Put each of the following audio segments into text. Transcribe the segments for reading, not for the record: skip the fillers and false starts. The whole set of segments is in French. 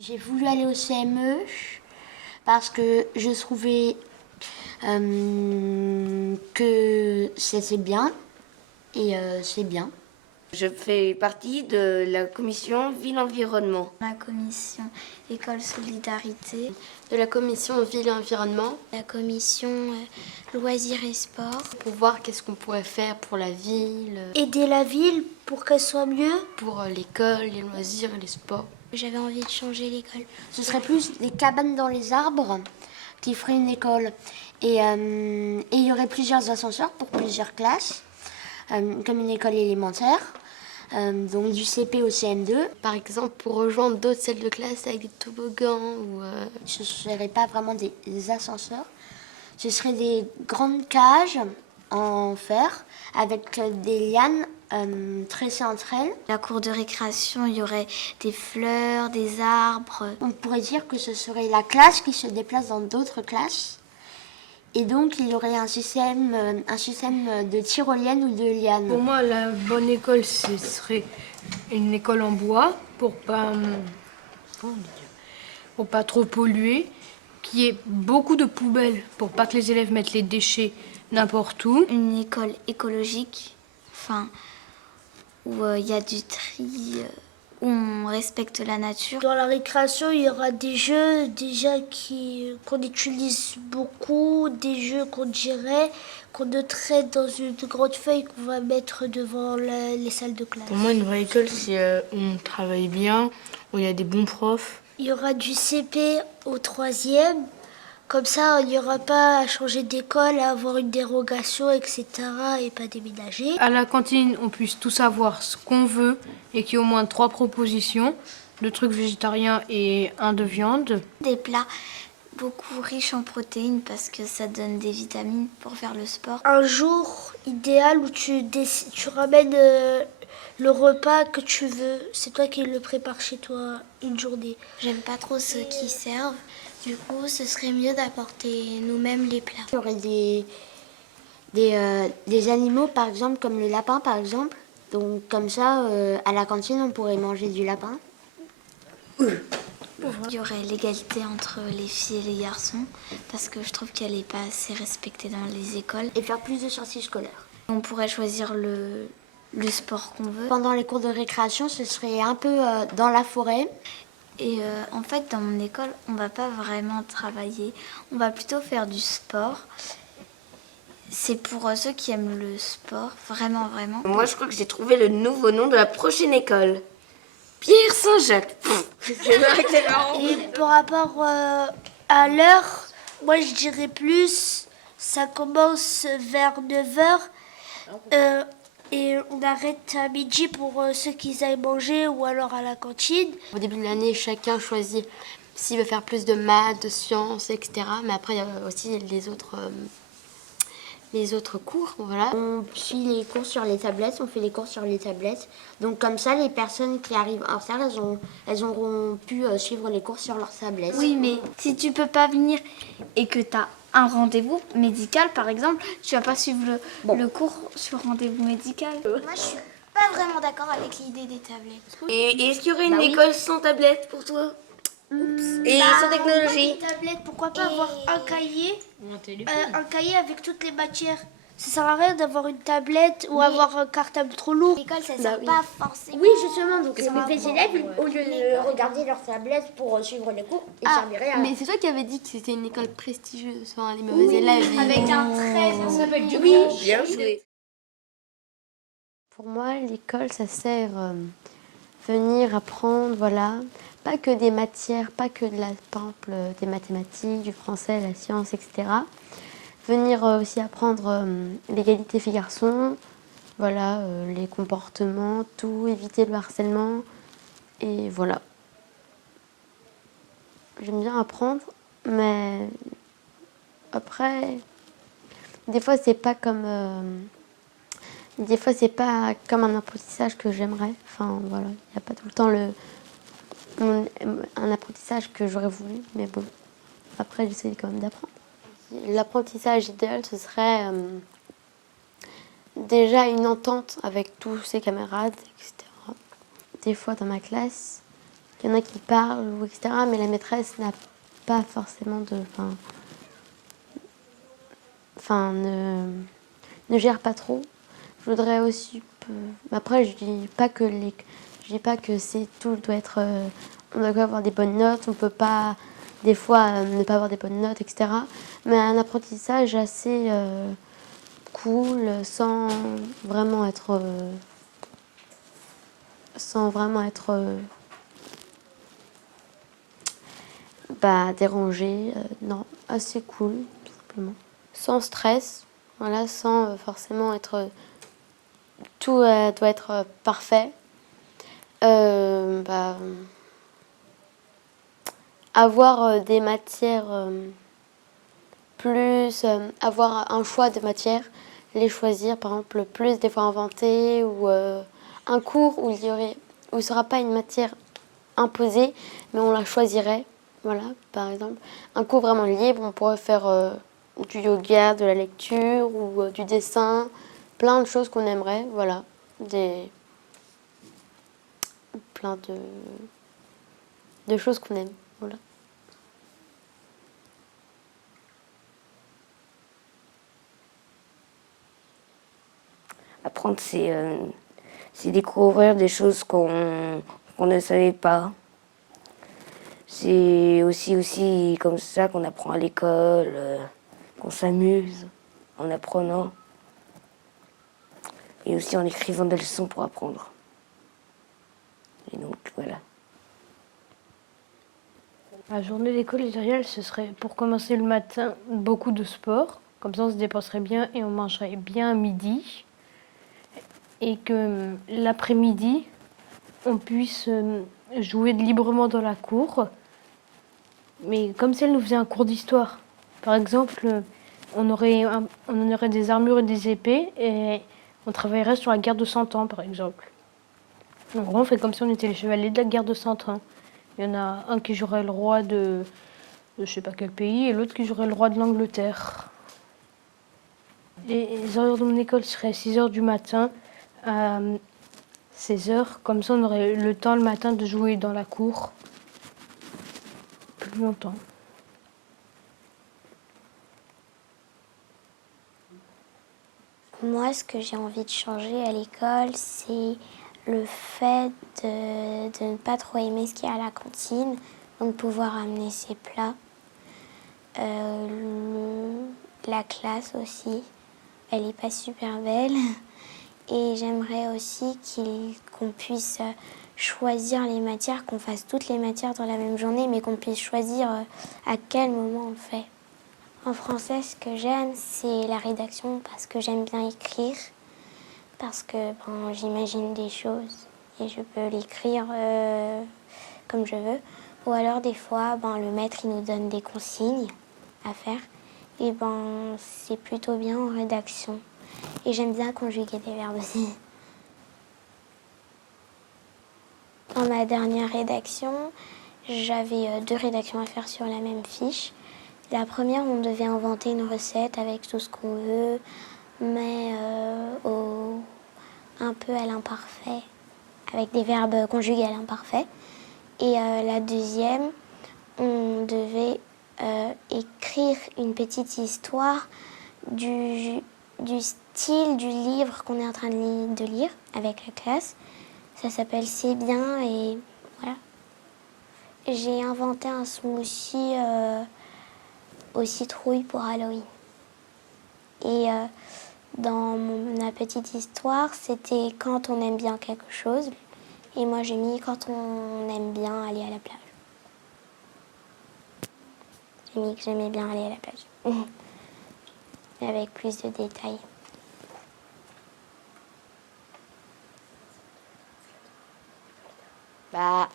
J'ai voulu aller au CME parce que je trouvais que c'était bien et c'est bien. Je fais partie de la commission Ville-Environnement. La commission École Solidarité. De la commission Ville-Environnement. La commission Loisirs et Sport. Pour voir qu'est-ce qu'on pourrait faire pour la ville. Aider la ville pour qu'elle soit mieux. Pour l'école, les loisirs et les sports. J'avais envie de changer l'école. Ce serait plus des cabanes dans les arbres qui feraient une école. Et il y aurait plusieurs ascenseurs pour plusieurs classes, comme une école élémentaire. Donc du CP au CM2. Par exemple, pour rejoindre d'autres salles de classe avec des toboggans. Ce ne seraient pas vraiment des ascenseurs. Ce seraient des grandes cages en fer avec des lianes tressées entre elles. La cour de récréation, il y aurait des fleurs, des arbres. On pourrait dire que ce serait la classe qui se déplace dans d'autres classes. Et donc, il y aurait un système de tyrolienne ou de liane. Pour moi, la bonne école, ce serait une école en bois pour pas trop polluer, qui ait beaucoup de poubelles pour pas que les élèves mettent les déchets n'importe où. Une école écologique, où il y a du tri, où on respecte la nature. Dans la récréation, il y aura des jeux déjà qu'on utilise beaucoup, des jeux qu'on noterait dans une grande feuille qu'on va mettre devant les salles de classe. Pour moi, une vraie école, c'est où on travaille bien, où il y a des bons profs. Il y aura du CP au 3e. Comme ça, il n'y aura pas à changer d'école, à avoir une dérogation, etc. et pas déménager. À la cantine, on puisse tout savoir ce qu'on veut et qu'il y ait au moins 3 propositions, 2 trucs végétariens et 1 de viande. Des plats beaucoup riches en protéines parce que ça donne des vitamines pour faire le sport. Un jour idéal où tu ramènes le repas que tu veux. C'est toi qui le prépares chez toi une journée. J'aime pas trop ceux qui servent. Du coup, ce serait mieux d'apporter nous-mêmes les plats. Il y aurait des animaux, par exemple, comme le lapin, par exemple. Donc, comme ça, à la cantine, on pourrait manger du lapin. Il y aurait l'égalité entre les filles et les garçons, parce que je trouve qu'elle n'est pas assez respectée dans les écoles. Et faire plus de sorties scolaires. On pourrait choisir le sport qu'on veut. Pendant les cours de récréation, ce serait un peu dans la forêt. Et en fait, dans mon école, on va pas vraiment travailler. On va plutôt faire du sport. C'est pour ceux qui aiment le sport, vraiment, vraiment. Moi, je crois que j'ai trouvé le nouveau nom de la prochaine école. Pierre Saint-Jacques. C'est marrant. Et par rapport à l'heure, moi je dirais plus, ça commence vers 9h et on arrête à midi pour ceux qui aillent manger ou alors à la cantine. Au début de l'année, chacun choisit s'il veut faire plus de maths, de sciences, etc. Mais après, il y a aussi les autres cours, voilà. On suit les cours sur les tablettes, on fait les cours sur les tablettes. Donc comme ça, les personnes qui arrivent en retard, elles auront pu suivre les cours sur leurs tablettes. Oui, mais si tu peux pas venir et que tu as un rendez-vous médical, par exemple, tu vas pas suivre le cours sur rendez-vous médical. Moi, je suis pas vraiment d'accord avec l'idée des tablettes. Et est-ce qu'il y aurait une école sans tablette pour toi? Et sans technologie? Une tablette, pourquoi pas avoir un cahier avec toutes les matières. Ça sert à rien d'avoir une tablette ou avoir un cartable trop lourd. L'école, ça sert pas forcément. Oui, justement, donc les élèves, au lieu de regarder leur tablette pour suivre les cours, ils serviraient à... Mais c'est toi qui avais dit que c'était une école prestigieuse, enfin, les mauvais élèves. Avec un très bon. Ça s'appelle du Bien joué. Pour moi, l'école, ça sert venir apprendre, voilà, pas que des matières, pas que par exemple, des mathématiques, du français, la science, etc. Venir aussi apprendre l'égalité filles-garçons, voilà, les comportements, tout, éviter le harcèlement, et voilà. J'aime bien apprendre, mais après, des fois, c'est pas comme... Des fois, c'est pas comme un apprentissage que j'aimerais. Enfin, voilà, il n'y a pas tout le temps un apprentissage que j'aurais voulu. Mais bon, après, j'essaie quand même d'apprendre. L'apprentissage idéal, ce serait déjà une entente avec tous ses camarades, etc. Des fois, dans ma classe, il y en a qui parlent, ou etc. Mais la maîtresse n'a pas forcément de... Enfin, ne gère pas trop. Je voudrais aussi... Après, je dis pas que c'est tout doit être... on doit avoir des bonnes notes, on peut pas... Des fois, ne pas avoir des bonnes notes, etc. Mais un apprentissage assez cool, sans vraiment être... dérangé. Non, assez cool, tout simplement. Sans stress, voilà, sans forcément être... tout doit être parfait. Avoir des matières plus... avoir un choix de matières, les choisir, par exemple, plus des fois inventer, ou un cours où il ne sera pas une matière imposée, mais on la choisirait. Voilà, par exemple. Un cours vraiment libre, on pourrait faire du yoga, de la lecture ou du dessin, plein de choses qu'on aimerait, voilà. Plein de choses qu'on aime, voilà. Apprendre, c'est découvrir des choses qu'on ne savait pas. C'est aussi comme ça qu'on apprend à l'école, qu'on s'amuse en apprenant. Et aussi en écrivant des leçons pour apprendre. Et donc, voilà. La journée d'école idéale, ce serait pour commencer le matin beaucoup de sport. Comme ça, on se dépenserait bien et on mangerait bien à midi. Et que l'après-midi, on puisse jouer librement dans la cour. Mais comme si elle nous faisait un cours d'histoire. Par exemple, on en aurait des armures et des épées et on travaillerait sur la guerre de 100 ans, par exemple. En gros, on fait comme si on était les chevaliers de la guerre de 100 ans. Il y en a un qui jouerait le roi de je sais pas quel pays et l'autre qui jouerait le roi de l'Angleterre. Les horaires de mon école seraient 6h du matin à 16h. Comme ça, on aurait le temps le matin de jouer dans la cour plus longtemps. Moi, ce que j'ai envie de changer à l'école, c'est le fait de ne pas trop aimer ce qu'il y a à la cantine, donc pouvoir amener ses plats. La classe aussi, elle n'est pas super belle. Et j'aimerais aussi qu'on puisse choisir les matières, qu'on fasse toutes les matières dans la même journée, mais qu'on puisse choisir à quel moment on le fait. En français, ce que j'aime, c'est la rédaction parce que j'aime bien écrire, parce que j'imagine des choses et je peux l'écrire comme je veux. Ou alors des fois, le maître il nous donne des consignes à faire et c'est plutôt bien en rédaction. Et j'aime bien conjuguer des verbes aussi. Dans ma dernière rédaction, j'avais 2 rédactions à faire sur la même fiche. La première, on devait inventer une recette avec tout ce qu'on veut, mais un peu à l'imparfait, avec des verbes conjugués à l'imparfait. Et la deuxième, on devait écrire une petite histoire du style du livre qu'on est en train de lire avec la classe. Ça s'appelle C'est bien et voilà. J'ai inventé un smoothie aux citrouilles pour Halloween. Et dans ma petite histoire, c'était quand on aime bien quelque chose. Et moi, j'ai mis quand on aime bien aller à la plage. J'ai mis que j'aimais bien aller à la plage. Avec plus de détails.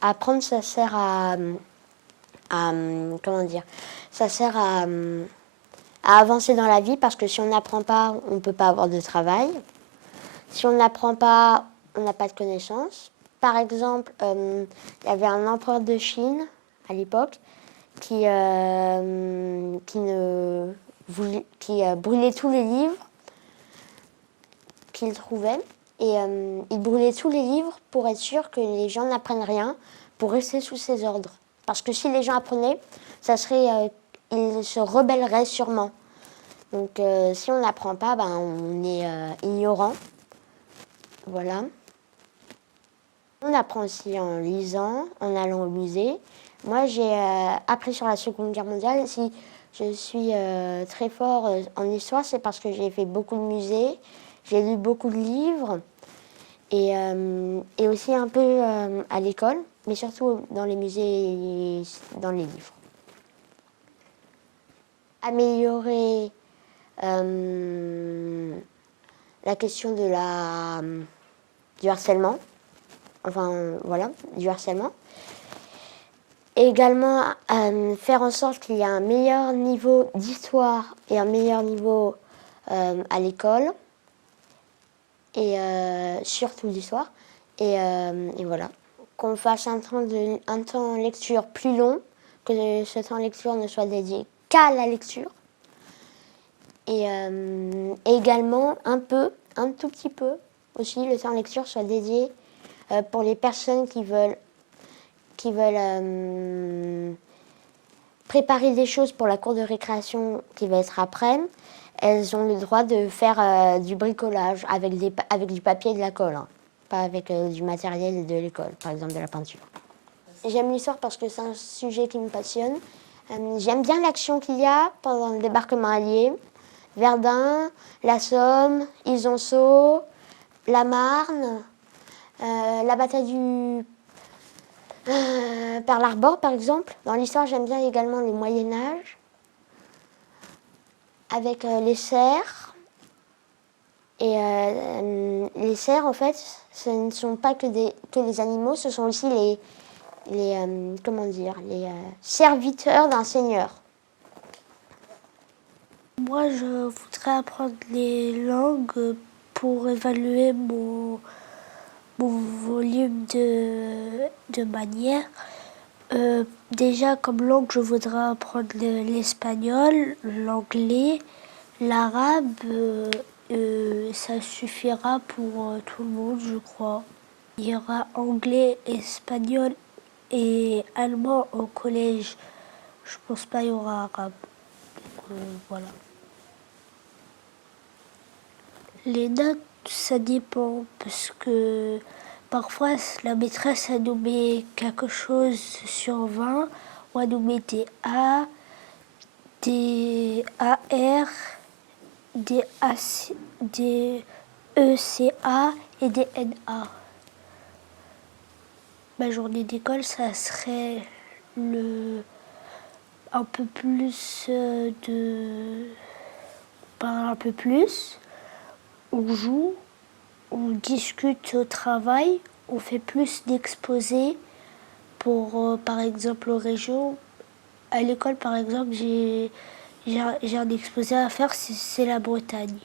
Apprendre, ça sert comment dire, ça sert à avancer dans la vie parce que si on n'apprend pas, on ne peut pas avoir de travail. Si on n'apprend pas, on n'a pas de connaissances. Par exemple, il y avait un empereur de Chine à l'époque qui brûlait tous les livres qu'il trouvait. Et il brûlait tous les livres pour être sûr que les gens n'apprennent rien, pour rester sous ses ordres. Parce que si les gens apprenaient, ça serait, ils se rebelleraient sûrement. Donc si on n'apprend pas, ben, on est ignorant. Voilà. On apprend aussi en lisant, en allant au musée. Moi, j'ai appris sur la Seconde Guerre mondiale. Si je suis très fort en histoire, c'est parce que j'ai fait beaucoup de musées, j'ai lu beaucoup de livres et aussi un peu à l'école, mais surtout dans les musées et dans les livres. Améliorer la question du harcèlement. Enfin, voilà, du harcèlement. Et également, faire en sorte qu'il y ait un meilleur niveau d'histoire et un meilleur niveau à l'école. Et surtout l'histoire. Et voilà. Qu'on fasse un temps lecture plus long, que ce temps lecture ne soit dédié qu'à la lecture. Et également, un tout petit peu aussi, le temps lecture soit dédié pour les personnes qui veulent préparer des choses pour la cour de récréation qui va être après. Elles ont le droit de faire du bricolage avec du papier et de la colle, hein. Pas avec du matériel de l'école, par exemple de la peinture. J'aime l'histoire parce que c'est un sujet qui me passionne. J'aime bien l'action qu'il y a pendant le débarquement allié. Verdun, la Somme, Isonseau, la Marne, la bataille du Pearl Harbor, par exemple. Dans l'histoire, j'aime bien également le Moyen-Âge, avec les cerfs. Et les cerfs, en fait, ce ne sont pas que des animaux, ce sont aussi les serviteurs d'un seigneur. Moi, je voudrais apprendre les langues pour évaluer mon volume de manière. Déjà, comme langue, je voudrais apprendre l'espagnol, l'anglais, l'arabe. Ça suffira pour tout le monde, je crois. Il y aura anglais, espagnol et allemand au collège. Je pense pas qu'il y aura arabe. Donc, voilà. Les notes, ça dépend, parce que parfois la maîtresse elle nous met quelque chose sur 20, ou elle nous met des A, des AR, des ECA et des NA. Ma journée d'école, ça serait un peu plus un peu plus. On joue, on discute au travail, on fait plus d'exposés pour, par exemple, aux régions. À l'école, par exemple, j'ai un exposé à faire, c'est la Bretagne.